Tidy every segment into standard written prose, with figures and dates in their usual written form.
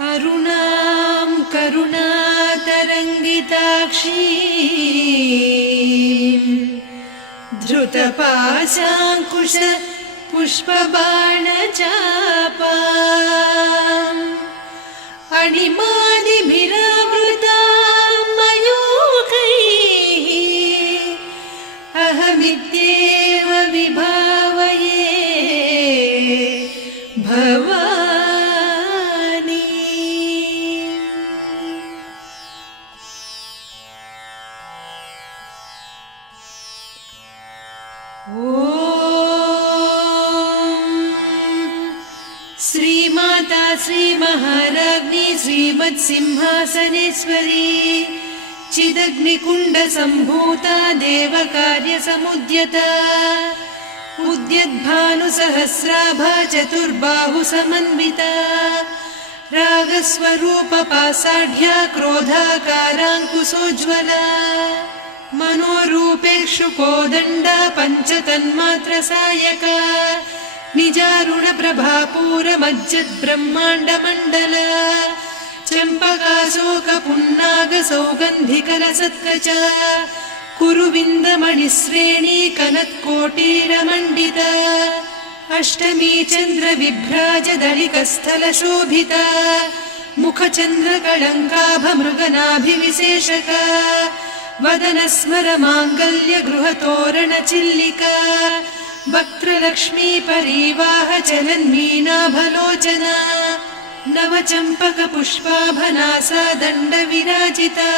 अरुणां करुणातरङ्गिताक्षीं धृतपाशाङ्कुश पुष्पबाणचापाम् अणिमादिभिरावृतां मयूखैः अहमित्येव विभावये भवानी। श्रीमाता श्रीमहाराज्ञी श्रीमत्सिंहासनेश्वरी चिदग्निकुण्डसम्भूता देवकार्यसमुद्यता उद्यद्भानुसहस्राभा चतुर्बाहुसमन्विता रागस्वरूपपासाढ्या क्रोधाकाराङ्कुशोज्ज्वला मनोरूपेक्षुकोदण्डा पञ्चतन्मात्रसायका निजारुणप्रभापूरमज्जद्ब्रह्माण्डमण्डला चम्पकाशोकपुन्नागसौगन्धिकलसत्कचा कुरुविन्दमणिश्रेणी कनत्कोटीरमण्डिता अष्टमी चन्द्रविभ्राजदलिकस्थलशोभिता मुखचन्द्रकळङ्काभमृगनाभिविशेषका वदनस्मरमाङ्गल्यगृहतोरणचिल्लिका वक्त्रलक्ष्मी परीवाहचलन्मीनाभलोचना नवचम्पकपुष्पाभनासा दण्डविराजिता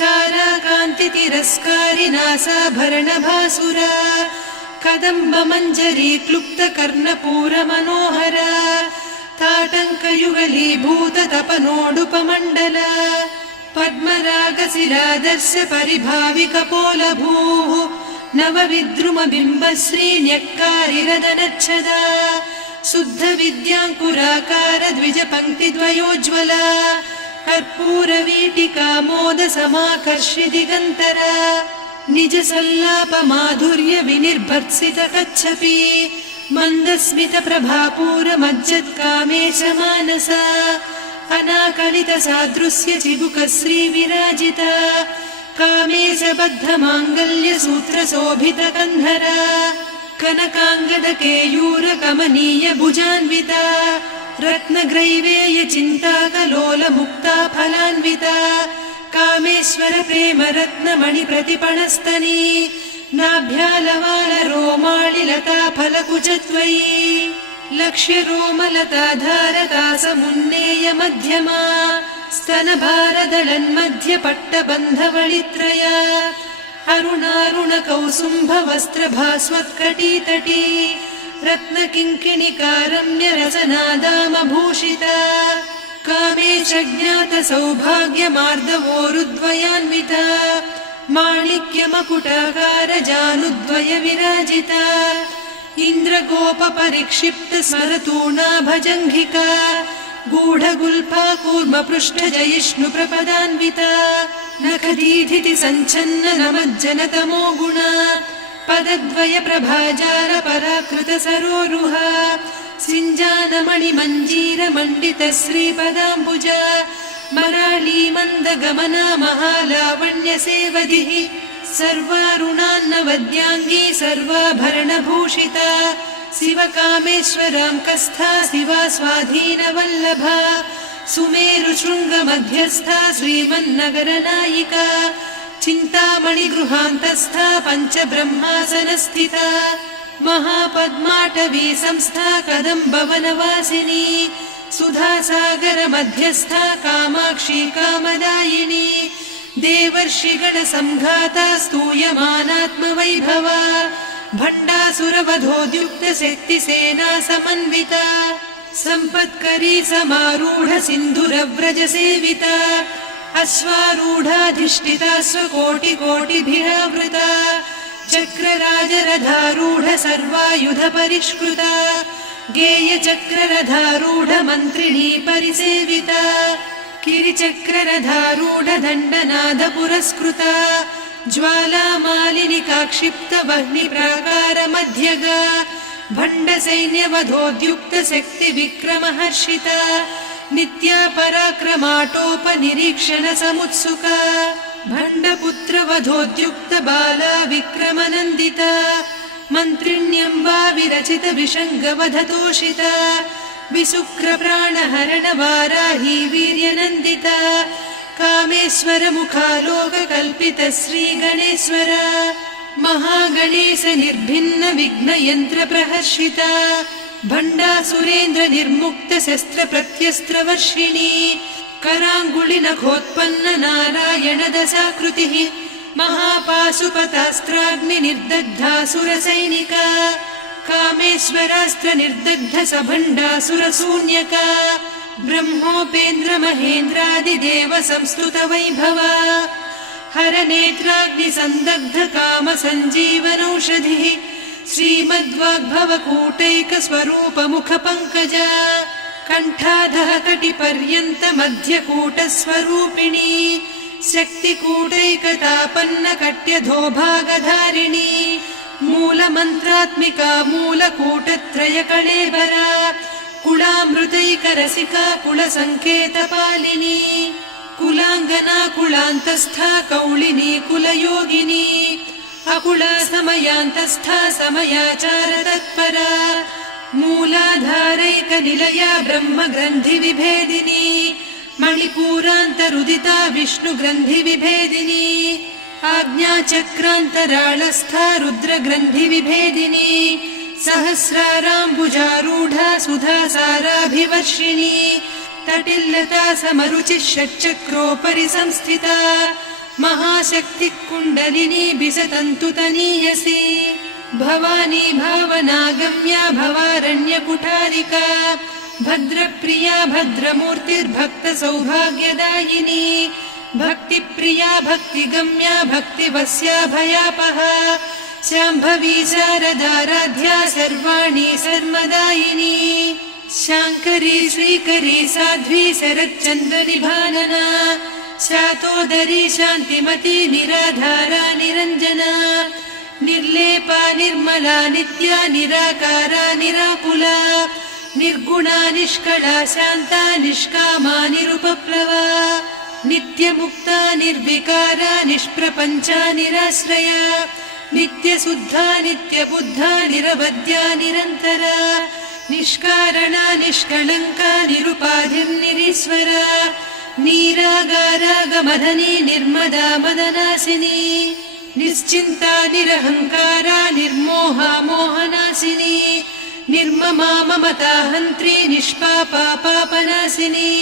ताराकान्तितिरस्कारिनासाभरणभासुरा कदम्बमञ्जरी क्लुप्तकर्णपूरमनोहरा ताटङ्कयुगलीभूततपनोडुपमण्डला पद्मरागशिरादर्श परिभाविकपोलभूः नवविद्रुमबिम्बश्रीन्यक्कारिरदनच्छदा शुद्धविद्याङ्कुराकार द्विजपङ्क्तिद्वयोज्ज्वला कर्पूरवीटिकामोदसमाकर्षि दिगन्तरा निजसल्लापमाधुर्यविनिर्भर्त्सितकच्छपि मन्दस्मितप्रभापूरमज्जत्कामेशमानसा अनाकलितसादृश्यचिबुकश्रीविराजिता कामेशबद्धमाङ्गल्यसूत्रशोभितकन्धरा कनकाङ्गदकेयूरकमनीयभुजान्विता रत्नग्रैवेयचिन्ताकलोलमुक्ता फलान्विता कामेश्वरप्रेमरत्नमणिप्रतिपणस्तनी नाभ्यालवालरोमालिलता फलकुचत्वयी लक्ष्यरोमलताधारकासमुन्नेयमध्यमा स्तनभारदलन्मध्यपट्टबन्धवळित्रया अरुणारुणकौसुम्भवस्त्रभास्वत्कटीतटी रत्नकिङ्किणिकारम्यरसनादामभूषिता कामेशज्ञातसौभाग्यमार्दवोरुद्वयान्विता माणिक्यमकुटाकारजानुद्वयविराजिता इन्द्रगोपपरिक्षिप्तस्मरतूणाभजङ्घिका गूढगुल्फा कूर्मपृष्ठजयिष्णुप्रपदान्विता नखदीधितिसञ्छन्न नमज्जनतमो गुणा पदद्वयप्रभाजालपराकृतसरोरुहा सिञ्जानमणिमञ्जीरमण्डितश्रीपदाम्बुजा मराळीमन्दगमना महालावण्यसेवधिः सर्वारुणान्नवद्याङ्गी सर्वाभरणभूषिता शिवकामेश्वराङ्कस्था शिवा स्वाधीनवल्लभा सुमेरुशृङ्गमध्यस्था श्रीमन्नगरनायिका चिन्तामणिगृहान्तस्था पञ्चब्रह्मासनस्थिता महापद्माटवी संस्था कदम्बवनवासिनी सुधासागरमध्यस्था कामाक्षी कामदायिनी देवर्षिगणसंघाता स्तूयमानात्मवैभवा भण्डासुरवधोद्युक्तशक्तिसेना समन्विता सम्पत्करी समारूढ सिन्धुरव्रजसेविता अश्वारूढाधिष्ठिता स्वकोटिकोटिभिरावृता चक्रराजरथारूढ सर्वायुधपरिष्कृता गेयचक्ररथारूढ मन्त्रिणी परिसेविता किरिचक्ररथारूढ दण्डनाद पुरस्कृता ज्वालामालिनिकाक्षिप्तवह्निप्राकारमध्यगा भण्डसैन्यवधोद्युक्तशक्तिविक्रमहर्षिता नित्या पराक्रमाटोपनिरीक्षण समुत्सुका भण्डपुत्रवधोद्युक्त बाला विक्रमनन्दिता मन्त्रिण्यम्बा विरचित विषङ्गवधतोषिता विसुक्रप्राणहरणवाराही वीर्यनन्दिता कामेश्वर मुखालोककल्पित श्रीगणेश्वर महागणेश निर्भिन्न विघ्नयन्त्र प्रहर्षिता भण्डासुरेन्द्र निर्मुक्त शस्त्र प्रत्यस्त्रवर्षिणी कराङ्गुलि नखोत्पन्न नारायण दशाकृतिः महापाशुपतास्त्राग्नि निर्दग्धासुरसैनिका कामेश्वरास्त्र निर्दग्ध सभण्डासुरशून्यका ब्रह्मोपेन्द्र महेन्द्रादिदेव संस्तुत वैभवा हरनेत्राग्नि संदग्ध काम सञ्जीवनौषधिः श्रीमद्वाग्भवकूटैक स्वरूप मुख पङ्कजा कण्ठाधः कटिपर्यन्त मध्यकूट स्वरूपिणी शक्तिकूटैकतापन्न कट्यधोभागधारिणी मूलमन्त्रात्मिका मूलकूटत्रय कळेबरा कुलामृतैकरसिका कुलसङ्केतपालिनी कुलाङ्गना कुलान्तस्था कौलिनी कुलयोगिनी अकुला समयान्तस्था समयाचार तत्परा मूलाधारैकनिलया ब्रह्मग्रन्थि विभेदिनी मणिपूरान्तरुदिता विष्णुग्रन्थि विभेदिनी आज्ञाचक्रान्तराळस्था रुद्रग्रन्थि विभेदिनी सहस्राराम्बुजारूढा सुधासाराभिवर्षिणी तटिल्लता समरुचिः षट्चक्रोपरि संस्थिता महाशक्तिः कुण्डलिनी बिसतन्तुतनीयसी भवानी भावनागम्या भवारण्यकुठारिका भद्रप्रिया भद्रमूर्तिर्भक्तसौभाग्यदायिनी भक्तिप्रिया भक्तिगम्या भक्तिवस्या भयापहा शाम्भवी शारदाराध्या सर्वाणि सर्वदायिनी शाङ्करी श्रीकरी साध्वी शरच्चन्द्रनिभानना शातोदरी शान्तिमती निराधारा निरञ्जना निर्लेपा निर्मला नित्या निराकारा निराकुला निर्गुणा निष्कला शान्ता निष्कामा निरुपप्लवा नित्यमुक्ता निर्विकारा निष्प्रपञ्चा निराश्रया नित्यशुद्धा नित्यबुद्धा निरवद्या निरन्तरा निष्कारणा निष्कलङ्का निरुपाधिर्निरीश्वरा नीरागारागमधनी निर्मदा मदनासिनी निश्चिन्ता निरहङ्कारा निर्मोहा मोहनासिनी निर्ममा ममता हन्त्री निष्पापा पापनासिनी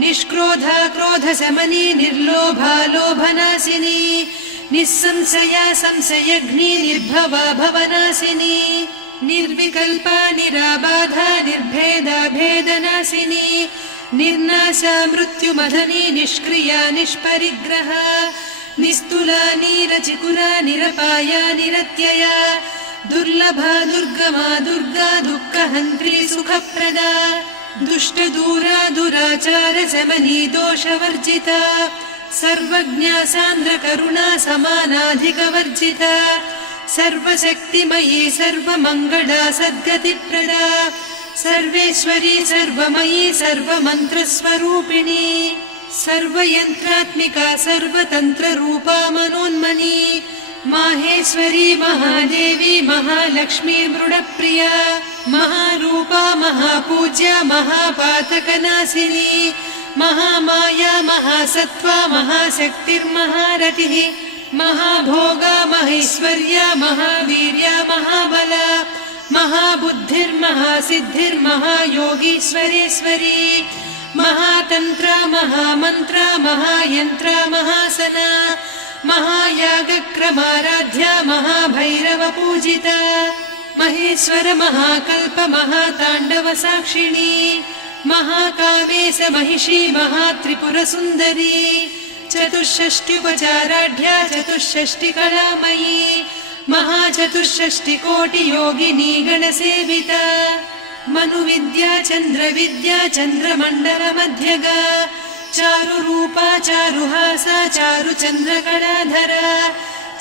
निष्क्रोधा क्रोधशमनी निर्लोभा लोभनासिनी निस्संशया संशयघ्नी निर्भवा भवनासिनी निर्विकल्पा निराबाधा निर्भेदा भेदनासिनी निर्नाशा मृत्युमधनी निष्क्रिया निष्परिग्रहा निस्तुला नीरचिकुरा निरपाया निरत्यया दुर्लभा दुर्गमा दुर्गा दुःखहन्त्री सुखप्रदा दुष्टदूरा दुराचार शमनी दोषवर्जिता सर्वज्ञा सान्द्रकरुणा समानाधिकवर्जिता सर्वशक्तिमयी सर्वमङ्गला सद्गतिप्रदा सर्वेश्वरी सर्वमयी सर्वमन्त्रस्वरूपिणी सर्वयन्त्रात्मिका सर्वतन्त्ररूपा मनोन्मनी माहेश्वरी महादेवी महालक्ष्मी मृडप्रिया महारूपा महापूज्या महापातकनाशिनी महामाया महासत्त्वा महाशक्तिर्महारथिः महाभोगा महेश्वर्या महावीर्या महाबला महाबुद्धिर्महासिद्धिर्महायोगीश्वरेश्वरी महातन्त्रा महामन्त्रा महायन्त्रा महासना महायागक्रमाराध्या महाभैरवपूजिता महेश्वर महाकल्प महाताण्डव साक्षिणी महाकामेश महिषी महात्रिपुरसुन्दरी चतुष्षष्ट्युपचाराढ्या चतुष्षष्टिकलामयी महाचतुष्षष्टिकोटियोगिनी गणसेविता मनुविद्या चन्द्रविद्या चन्द्रमण्डलमध्यगा चारुरूपा चारुहासा चारुचन्द्रकलाधरा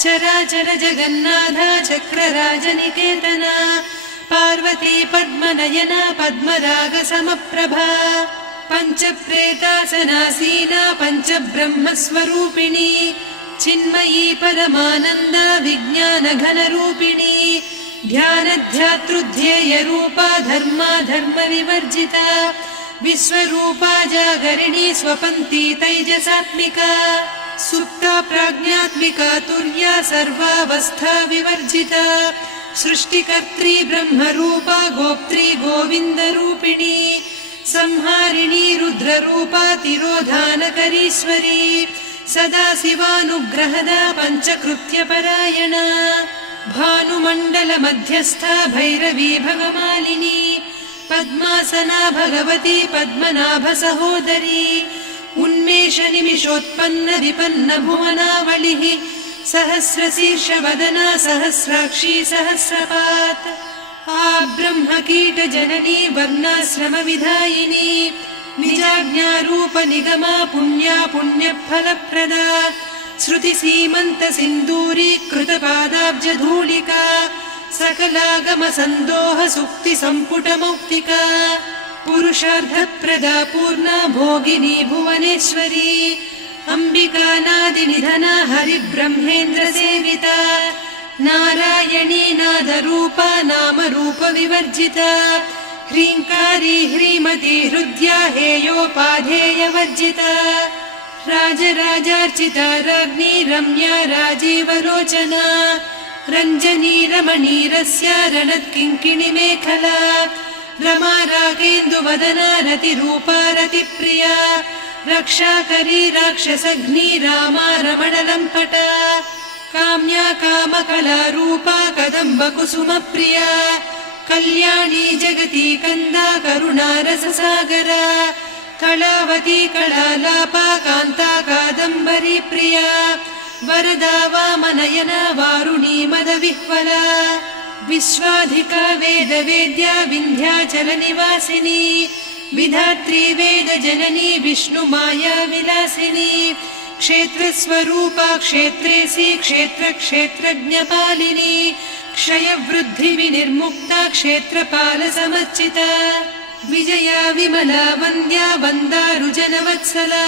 चराचर जगन्नाथा चक्रराजनिकेतना पार्वती पद्मनयना पद्मरागसमप्रभा पञ्चप्रेतासनासीना पञ्चब्रह्मस्वरूपिणी चिन्मयी परमानन्द विज्ञानघनरूपिणी ध्यानध्यातृध्येयरूपा धर्माधर्मविवर्जिता विश्वरूपा जागरिणी स्वपन्ती तैजसात्मिका सुप्ता प्राज्ञात्मिका तुर्या सर्वावस्था विवर्जिता सृष्टिकर्त्री ब्रह्मरूपा गोप्त्री गोविन्दरूपिणी संहारिणी रुद्ररूपा तिरोधानकरीश्वरी सदाशिवानुग्रहदा पञ्चकृत्यपरायणा भानुमण्डलमध्यस्था भैरवी भगमालिनी पद्मासना भगवती पद्मनाभसहोदरी उन्मेषनिमिषोत्पन्न विपन्न भुवनावलिः सहस्रशीर्षवदना सहस्राक्षी सहस्रपात् ब्रह्मकीटजननी वर्णाश्रमविधायिनी निजाज्ञारूपनिगमा पुण्या पुण्यफलप्रदा श्रुतिसीमन्तसिन्दूरीकृतपादाब्जधूलिका सकलागमसन्दोहसुक्तिसम्पुटमौक्तिका पुरुषार्थप्रदा पूर्णा भोगिनी भुवनेश्वरी अम्बिकानादिनिधना हरिब्रह्मेन्द्रसेविता नारायणी नादरूपा नामरूपविवर्जिता ह्रीङ्कारी ह्रीमती हृद्या हेयोपाधेयवर्जिता राजराजार्चिता राज्ञी रम्या राजीवलोचना रञ्जनी रमणीरस्या रणत्किङ्किणिमेखला रमा रागेन्दुवदना रतिरूपा रतिप्रिया रक्षाकरी राक्षसघ्नी रामा रमणलम्पटा काम्या कामकलारूपा कदम्बकुसुमप्रिया कल्याणी जगती कन्दा करुणारससागरा कलावती कलालापा कान्ता कादम्बरी प्रिया वरदा वामनयना वारुणी मदविह्वला विश्वाधिका वेदवेद्या विन्ध्याचलनिवासिनी विधात्री वेदजननी विष्णुमाया विलासिनी क्षेत्रस्वरूपा क्षेत्रेसी क्षेत्रक्षेत्रज्ञपालिनी क्षयवृद्धिविनिर्मुक्ता क्षेत्रपालसमर्चिता विजया विमला वन्द्या वन्दारुजनवत्सला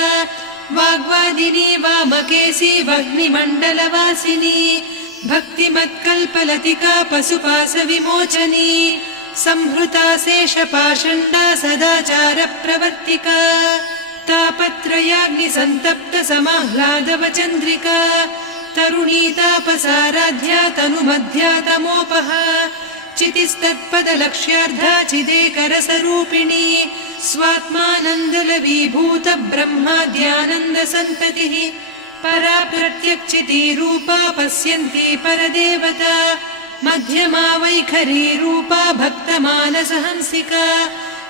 वाग्वादिनी वामकेशी वह्निमण्डलवासिनी भक्तिमत्कल्पलतिका पशुपाशविमोचनी संहृता शेषपाषण्डा सदाचारप्रवर्तिका तापत्रयाग्निसन्तप्त समाह्लादवचन्द्रिका तरुणी तापसाराध्या तनुमध्या तमोपहा चितिस्तत्पदलक्ष्यार्धा चिदेकरसरूपिणी स्वात्मानन्दलवीभूत ब्रह्माद्यानन्दसन्ततिः परा प्रत्यक्षितीरूपा पश्यन्ती परदेवता मध्यमा वैखरी रूपा भक्तमानसहंसिका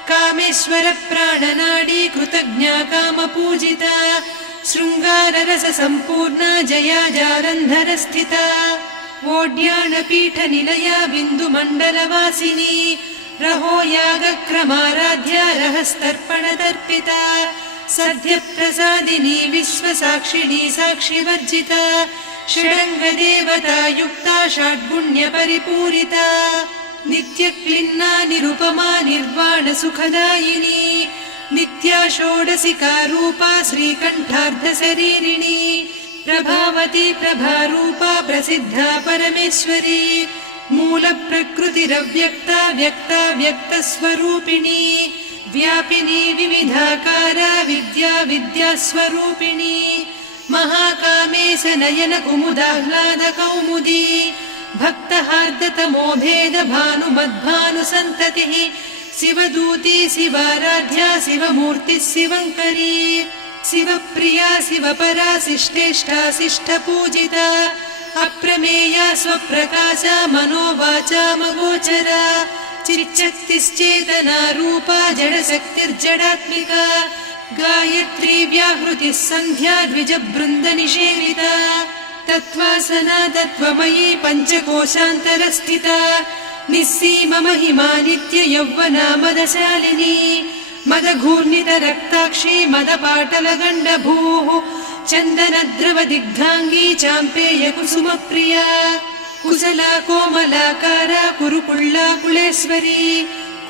कामेश्वर प्राणनाडी कृतज्ञा कामपूजिता शृङ्गाररस सम्पूर्णा जया जारन्धरस्थिता वोड्याणपीठनिलया बिन्दुमण्डलवासिनी रहो यागक्रमाराध्या रहस्तर्पणदर्पिता सद्यप्रसादिनी विश्वसाक्षिणी साक्षिवर्जिता षडङ्गदेवता युक्ता षड्गुण्यपरिपूरिता नित्यक्लिन्ना निरुपमा निर्वाणसुखदायिनी नित्या षोडशिका रूपा श्रीकण्ठार्धशरीरिणी प्रभावती प्रभारूपा प्रसिद्धा परमेश्वरी मूलप्रकृतिरव्यक्ता व्यक्ता व्यक्तस्वरूपिणी व्यापिनी विविधाकारा विद्या विद्यास्वरूपिणी महाकामेश नयन कुमुदाह्लाद कौमुदी भक्तहार्दतमो भेद भानुमद्भानुसन्ततिः शिवदूती शिवाराध्या शिवमूर्तिः शिवङ्करी शिवप्रिया शिवपरा शिष्टेष्टा शिष्टपूजिता अप्रमेया स्वप्रकाशा मनोवाचामगोचरा चिच्चक्तिश्चेतना रूपा जडशक्तिर्जडात्मिका गायत्री व्याहृतिः सन्ध्या द्विजबृन्दनिषेविता तत्त्वासना तत्त्वमयी पञ्चकोशान्तरस्थिता निस्सीम महिमा नित्ययौवना मदशालिनी मदघूर्णितरक्ताक्षी मदपाटलगण्डभूः चन्दनद्रवदिग्धाङ्गी चाम्पेयकुसुमप्रिया कुशला कोमलाकारा कुरुकुळ्ळा कुलेश्वरी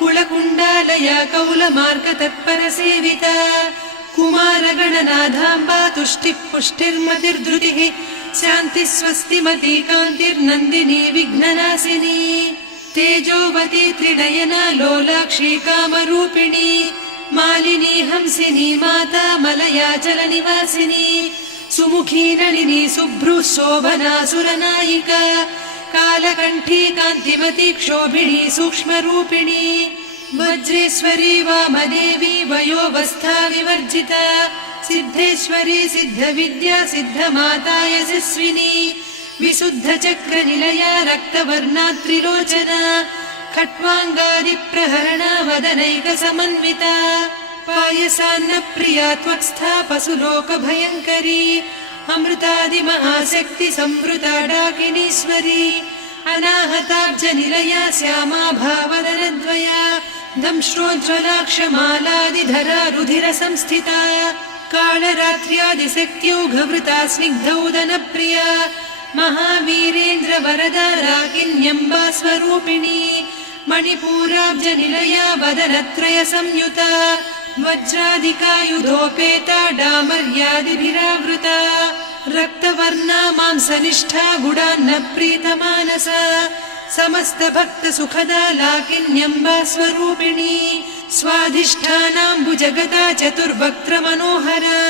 कुलकुण्डालया कौलमार्गतत्परसेविता कुमारगणनाथाम्बा तुष्टिः पुष्टिर्मतिर्धृतिः शान्तिः स्वस्तिमती कान्तिर्नन्दिनी विघ्ननाशिनी तेजोवती त्रिनयना लोलाक्षी कामरूपिणी मालिनी हंसिनी माता मलया जलनिवासिनी सुमुखी नलिनी शुभ्रुः शोभना सुरनायिका कालकण्ठी कान्तिमती क्षोभिणी सूक्ष्मरूपिणी वज्रेश्वरी वामदेवी वयोवस्था विवर्जिता सिद्धेश्वरी सिद्धविद्या सिद्धमाता यशस्विनी विशुद्धचक्रनिलया रक्तवर्णा त्रिलोचना खट्वाङ्गादिप्रहरणा वदनैकसमन्विता पायसान्नप्रिया त्वक्स्था पशुलोकभयङ्करी अमृतादिमहाशक्ति संवृता डाकिनीश्वरी अनाहताब्जनिलया श्यामा भावदनद्वया दंश्रोज्ज्वलाक्षमालादिधरा रुधिरसंस्थिता कालरात्र्यादिशक्त्यौघवृता स्निग्धौदनप्रिया महावीरेन्द्रवरदा राकिन्यम्बा स्वरूपिणी मणिपूराब्जनिलया वदनत्रयसंयुता वज्रादिकायुधोपेता डामर्यादिभिरावृता रक्तवर्णा मांसनिष्ठा गुडान्नप्रीतमानसा समस्तभक्तसुखदा लाकिन्यम्बा स्वरूपिणी स्वाधिष्ठानाम्बुजगता चतुर्वक्त्रमनोहरा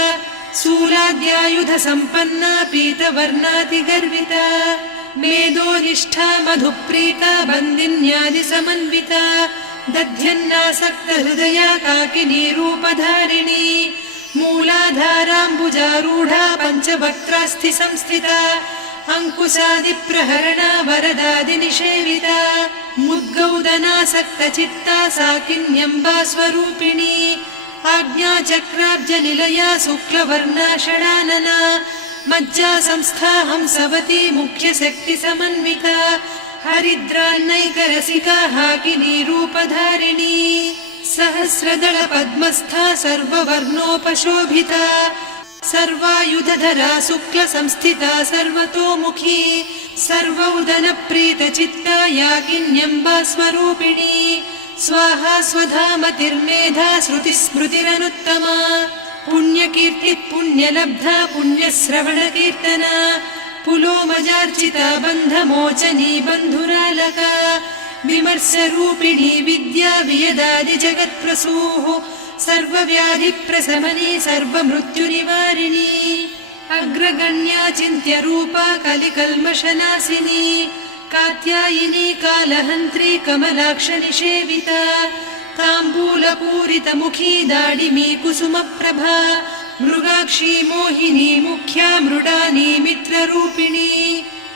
शूलाद्यायुधसम्पन्ना पीतवर्णातिगर्विता मेधोनिष्ठा मधुप्रीता बन्दिन्यादिसमन्विता दध्यन्नासक्तहृदया काकिनी रूपधारिणी मूलाधाराम्बुजारूढा पञ्चवक्त्रास्थिसंस्थिता अङ्कुशादिप्रहरणा वरदादिनिषेविता मुद्गौदनासक्तचित्ता साकिन्यम्बा स्वरूपिणी आज्ञाचक्राब्जनिलया शुक्लवर्णा षडानना मज्जा संस्था हंसवती मुख्यशक्तिसमन्विता हरिद्रान्नैकरसिका हाकिनी रूपधारिणी सहस्रदल पद्मस्था सर्ववर्णोपशोभिता सर्वायुधधरा शुक्लसंस्थिता सर्वतोमुखी सर्वौदनप्रीतचित्ता याकिन्यम्बा स्वरूपिणी स्वाहा स्वधामतिर्मेधा श्रुतिस्मृतिरनुत्तमा पुण्यकीर्तिः पुण्यलब्धा पुण्यश्रवणकीर्तना पुलोमजार्चिता बन्धमोचनी बन्धुरालका विमर्शरूपिणी विद्या वियदादिजगत्प्रसूः सर्वव्याधिप्रशमनी सर्वमृत्युनिवारिणी अग्रगण्या चिन्त्यरूपा कलिकल्मषनाशिनी कात्यायिनी कालहन्त्री कमलाक्षनिषेविता ताम्बूलपूरितमुखी दाडिमी कुसुमप्रभा मृगाक्षी मोहिनी मुख्या मृडानी मित्ररूपिणी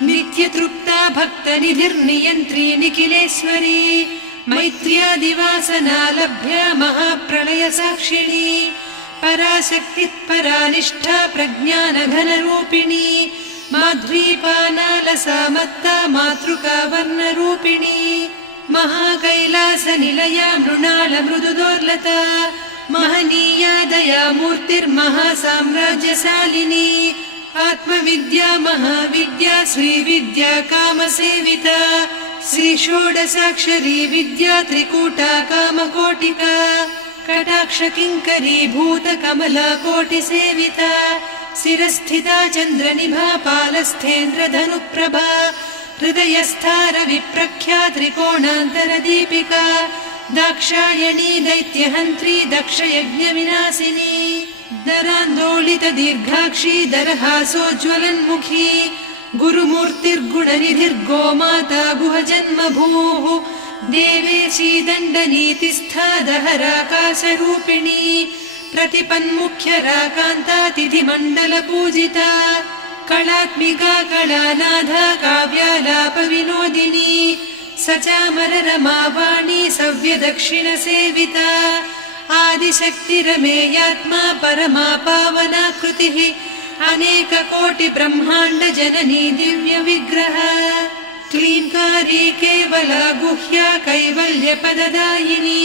नित्यतृप्ता भक्तनिधिर्नियन्त्री निखिलेश्वरी मैत्र्यादिवासना लभ्या महाप्रलयसाक्षिणी पराशक्तिः परानिष्ठा प्रज्ञानघनरूपिणी माध्वीपानालसा मत्ता मातृका वर्णरूपिणी महाकैलासनिलया मृणालमृदुदोर्लता महनीया दया मूर्तिर्महासाम्राज्यशालिनी आत्मविद्या महाविद्या श्रीविद्या कामसेविता श्रीषोडशाक्षरी विद्या त्रिकूटा कामकोटिका कटाक्षकिङ्करी भूतकमला कोटिसेविता शिरस्थिता चन्द्रनिभा पालस्थेन्द्रधनुप्रभा हृदयस्था रविप्रख्या त्रिकोणान्तरदीपिका दाक्षायणी दैत्यहन्त्री दक्षयज्ञविनाशिनी दरान्दोलितदीर्घाक्षी दरहासोज्ज्वलन्मुखी गुरुमूर्तिर्गुणनिधिर्गोमाता गुहजन्मभूः देवेशी दण्डनीतिस्था दहराकाशरूपिणी प्रतिपन्मुख्यराकान्ता तिथिमण्डलपूजिता कलात्मिका कलानाथा काव्यालापविनोदिनी सचामररमावाणी सव्यदक्षिणसेविता आदिशक्तिरमेयात्मा परमा पावनाकृतिः अनेककोटिब्रह्माण्डजननी दिव्यविग्रह क्लीङ्कारी केवला गुह्या कैवल्यपददायिनी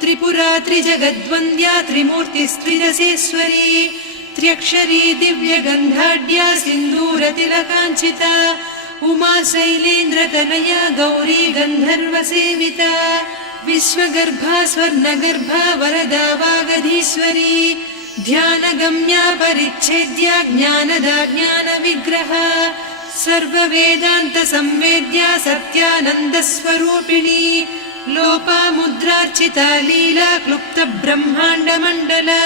त्रिपुरा त्रिजगद्वन्द्या त्रिमूर्तिस्त्रिदशेश्वरी त्र्यक्षरी दिव्यगन्धाढ्या सिन्दूरतिलकाञ्चिता उमा शैलेन्द्रतनया गौरी गन्धर्वसेविता विश्वगर्भा स्वर्णगर्भा वरदा वागधीश्वरी ध्यानगम्या परिच्छेद्या ज्ञानदा ज्ञानविग्रहा सर्ववेदान्त संवेद्या सत्यानन्दस्वरूपिणी लोपामुद्रार्चिता लीला क्लुप्त ब्रह्माण्डमण्डला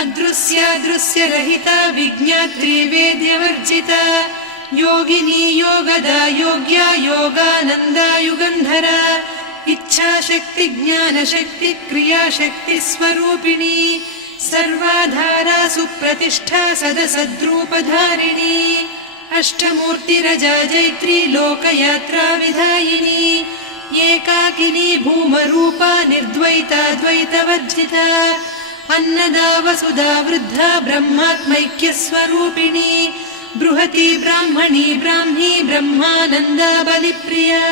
अदृश्यादृश्यरहिता विज्ञात्री वेद्यवर्जिता योगिनी योगदा योग्या योगानन्दा युगन्धरा इच्छाशक्ति ज्ञानशक्ति क्रियाशक्ति स्वरूपिणी सर्वाधारा सुप्रतिष्ठा सदसद्रूपधारिणी अष्टमूर्तिरजा जैत्री लोकयात्रा विधायिनी एकाकिनी भूमरूपा निर्द्वैता द्वैतवर्जिता अन्नदा वसुधा वृद्धा ब्रह्मात्मैक्यस्वरूपिणी बृहती ब्राह्मणी ब्राह्मी ब्रह्मानन्दा बलिप्रिया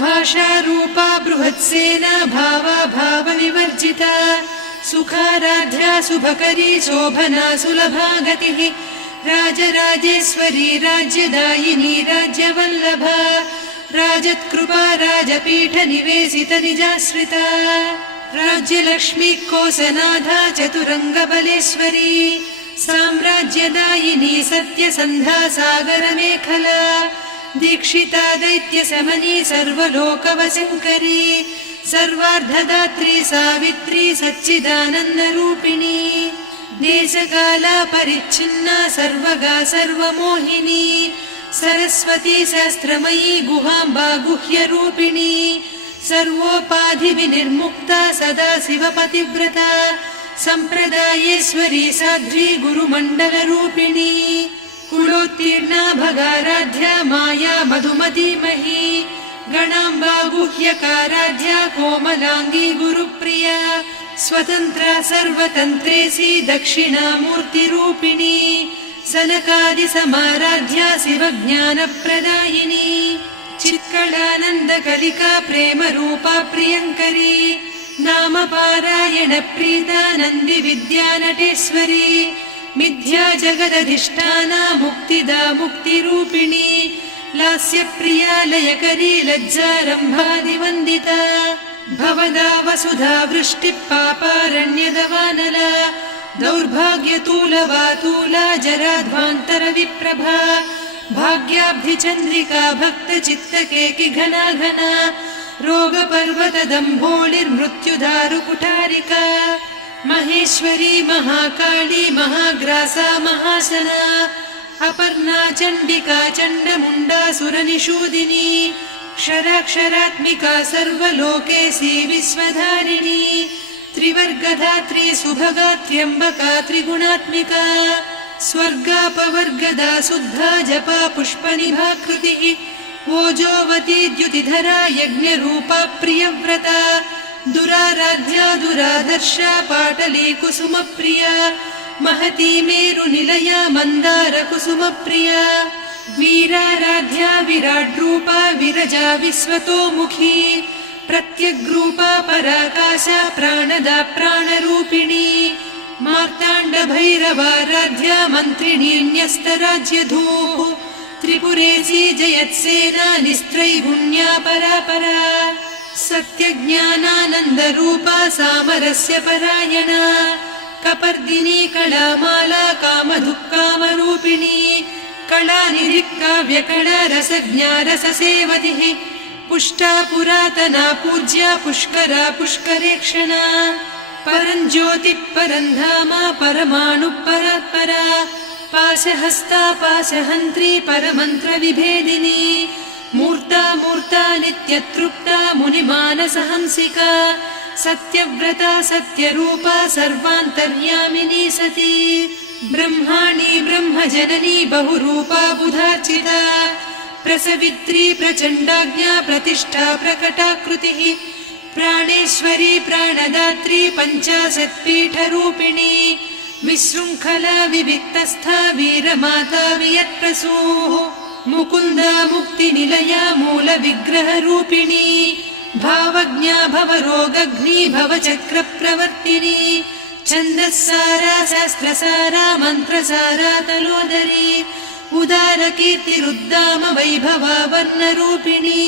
भाषारूपा बृहत्सेना भावा भावविवर्जिता सुखाराध्या शुभकरी शोभना सुलभा गतिः राजराजेश्वरी राज्यदायिनी राज्यवल्लभा राजत्कृपा राजपीठ निवेशित निजाश्रिता राज्यलक्ष्मी कोसनाधा चतुरङ्गबलेश्वरी साम्राज्यदायिनी सत्यसन्धा सागरमेखला दीक्षिता दैत्यशमनी सर्वलोकवशङ्करी सर्वार्धदात्री सावित्री सच्चिदानन्दरूपिणी देशकाला परिच्छिन्ना सर्वगा सर्वमोहिनी सरस्वती शास्त्रमयी गुहाम्बा गुह्यरूपिणी सर्वोपाधिविनिर्मुक्ता सदा शिवपतिव्रता सम्प्रदायेश्वरी साध्वी गुरुमण्डलरूपिणी कुलोत्तीर्णा भगाराध्या माया मधुमतीमही गणाम्बा गुह्यकाराध्या कोमलाङ्गी गुरुप्रिया स्वतन्त्रा सर्वतन्त्रेसी दक्षिणामूर्तिरूपिणी सनकादिसमाराध्या शिवज्ञानप्रदायिनी चित्कलानन्दकलिका प्रेमरूपा प्रियङ्करी नामपारायणप्रीता नन्दिविद्यानटेश्वरी मिथ्या जगदधिष्ठाना मुक्तिदा मुक्तिरूपिणी लास्यप्रिया लयकरी लज्जारम्भादिवन्दिता भवदा वसुधा वृष्टिः पापारण्यदवानला दौर्भाग्यतूलवातूला जराध्वान्तरविप्रभा भाग्याब्धिचन्द्रिका भक्तचित्तकेकि घना घना रोगपर्वतदम्भोलिर्मृत्युदारुकुठारिका महेश्वरी महाकाली महाग्रासा महाशना अपर्णा चण्डिका चण्डमुण्डा सुरनिषूदिनी क्षराक्षरात्मिका सर्वलोकेशी विश्वधारिणी त्रिवर्गधात्री सुभगा त्र्यम्बका त्रिगुणात्मिका स्वर्गापवर्गदा शुद्धा जपा पुष्पनिभाकृतिः ओजोवती द्युतिधरा यज्ञरूपा प्रियव्रता दुराराध्या दुरादर्शा पाटली कुसुमप्रिया महती मेरुनिलया मन्दारकुसुमप्रिया वीराराध्या विराड्रूपा विरजा विश्वतोमुखी प्रत्यग्रूपा पराकाशा प्राणदा प्राणरूपिणी मार्ताण्डभैरवाराध्या मन्त्रिणी न्यस्तराज्यधूः त्रिपुरेशी जयत्सेना निस्त्रैगुण्या परापरा सत्यज्ञानानन्दरूपा सामरस्य परायणा कपर्दिनी कलामाला कामधुक्कामरूपिणी कलानिधिकाव्यकला रसज्ञा रससेवतिः पुष्टा पुरातना पूज्या पुष्करा पुष्करेक्षणा परञ्ज्योतिः परन्धामा परमाणुः परात्परा पाशहस्ता पाशहन्त्री परमन्त्रविभेदिनी मूर्ता मूर्ता नित्यतृप्ता मुनिमानसहंसिका सत्यव्रता सत्यरूपा सर्वान्तर्यामिनी सती ब्रह्माणी ब्रह्मजननी बहुरूपा बुधार्चिता प्रसवित्री प्रचण्डाज्ञा प्रतिष्ठा प्रकटाकृतिः प्राणेश्वरी प्राणदात्री पञ्चाशत्पीठरूपिणी विशृङ्खला विविक्तस्था वीरमाता वियत्प्रसूः मुकुन्दा मुक्तिनिलया मूलविग्रहरूपिणी भावज्ञा भवरोगघ्नी भवचक्रप्रवर्तिनी छन्दस्सारा शास्त्रसारा मन्त्रसारा तलोदरी उदारकीर्तिरुद्दाम वैभवा वर्णरूपिणी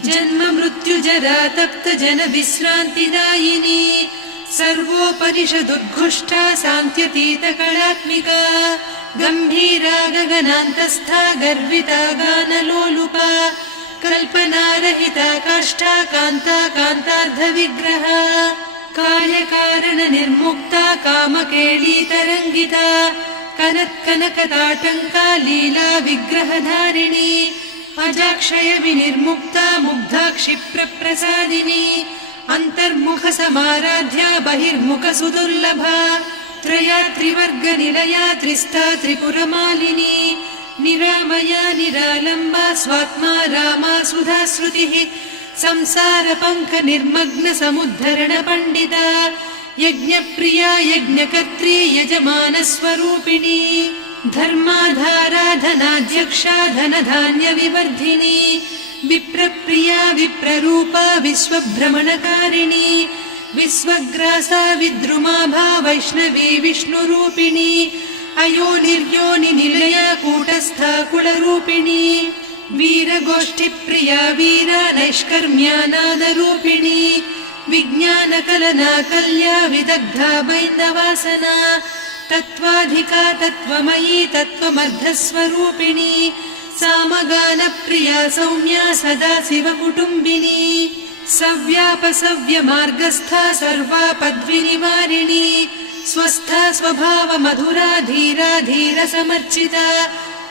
जन्म मृत्यु जरा तप्त जन विश्रान्तिदायिनी सर्वोपनिषदुद्घुष्टा सान्त्यतीत कलात्मिका गम्भीरा गगनान्तस्था गर्विता गानलोलुपा कल्पनारहिता काष्ठा कान्ता कान्तार्धविग्रहा कार्यकारण निर्मुक्ता कामकेली तरङ्गिता कनत्कनकताटङ्का लीला विग्रहधारिणी अजाक्षय विनिर्मुक्ता मुग्धा क्षिप्रप्रसादिनी अन्तर्मुख समाराध्या बहिर्मुख सुदुर्लभा त्रया त्रिवर्ग निलया त्रिस्था त्रिपुरमालिनी निरामया निरालम्बा स्वात्मा रामा सुधा श्रुतिः संसार पङ्क निर्मग्न समुद्धरण पण्डिता यज्ञप्रिया यज्ञकर्त्री यजमान स्वरूपिणी धर्माधाराधनाध्यक्षा धनधान्य विवर्धिनी विप्रप्रिया विप्ररूपा विश्वभ्रमणकारिणी विश्वग्रासा विद्रुमाभा वैष्णवी विष्णुरूपिणी अयोनिर्योनि निलया कूटस्था कुलरूपिणी वीरगोष्ठिप्रिया वीरा नैष्कर्म्यानादरूपिणी विज्ञानकलना कल्या विदग्धा बैन्दवासना तत्त्वाधिका तत्त्वमयी तत्त्वमर्धस्वरूपिणी सामगानप्रिया सौम्या सदा शिवकुटुम्बिनी सव्यापसव्यमार्गस्था सर्वा पद्विनिवारिणी स्वस्था स्वभाव मधुरा धीरा धीर समर्चिता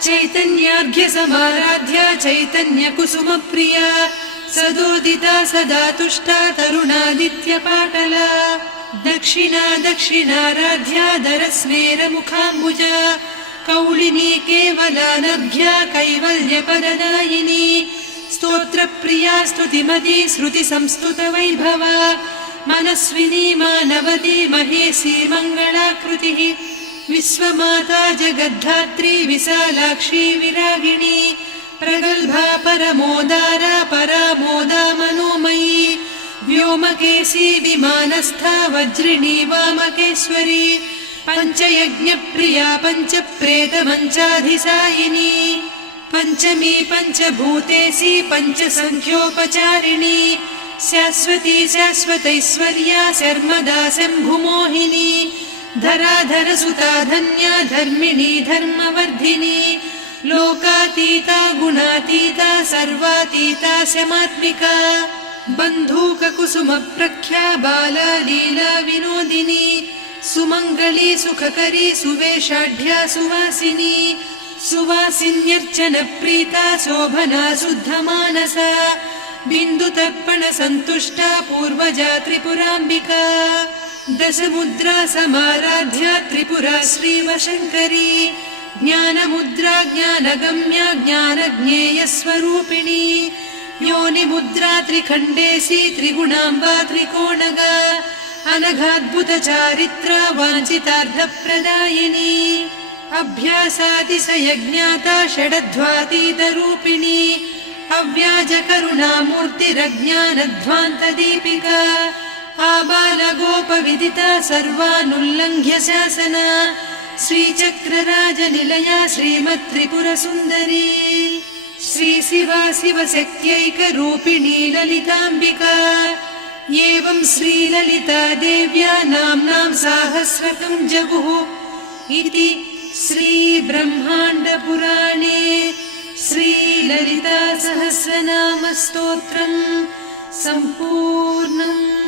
चैतन्यार्घ्य समाराध्या चैतन्य कुसुम प्रिया सदोदिता सदा तुष्टा तरुणादित्य पाटला दक्षिणा दक्षिणाराध्या दरस्मेर मुखाम्बुजा कौलिनी केवलानघ्या कैवल्य पददायिनी स्तोत्रप्रिया स्तुतिमती श्रुति संस्तुत वैभवा मनस्विनी मानवती महेशी मङ्गलाकृतिः विश्वमाता जगद्धात्री विशालाक्षी विरागिणी प्रगल्भा परमोदारा परामोदा मनोमयी व्योमकेशी विमानस्था वज्रिणी वामकेश्वरी पञ्चयज्ञप्रिया पञ्चप्रेतमञ्चाधिसायिनी पञ्चमी पञ्चभूतेशी पञ्चसङ्ख्योपचारिणी शाश्वती शाश्वतैश्वर्या शर्मदा शम्भुमोहिनी धराधरसुता धन्या धर्मिणी धर्मवर्धिनी लोकातीता गुणातीता सर्वातीता शमात्मिका बन्धूककुसुमप्रख्या बाला लीला विनोदिनी सुमङ्गली सुखकरी सुवेशाढ्या सुवासिनी सुवासिन्यर्चनप्रीता शोभना शुद्धमानसा बिन्दुतर्पण सन्तुष्टा पूर्वजा त्रिपुराम्बिका दशमुद्रा समाराध्या त्रिपुरा श्रीवशङ्करी ज्ञानमुद्रा ज्ञानगम्या ज्ञानज्ञेयस्वरूपिणी योनिमुद्रा त्रिखण्डेशी त्रिगुणाम्बा त्रिकोणगा अनघाद्भुत चारित्रा वाञ्छितार्थप्रदायिनी अभ्यासातिशयज्ञाता षडध्वातीतरूपिणी अव्याजकरुणामूर्तिरज्ञानध्वान्तदीपिका आबालगोपविदिता सर्वानुल्लङ्घ्य शासना श्रीचक्रराजनिलया श्रीमत्त्रिपुरसुन्दरी श्रीशिवा शिवशक्त्यैकरूपिणी ललिताम्बिका एवं श्रीललिता देव्या नाम्नां साहस्रकं जगुः इति श्रीब्रह्माण्डपुराणे श्रीललिता सहस्रनामस्तोत्रम् सम्पूर्णम्।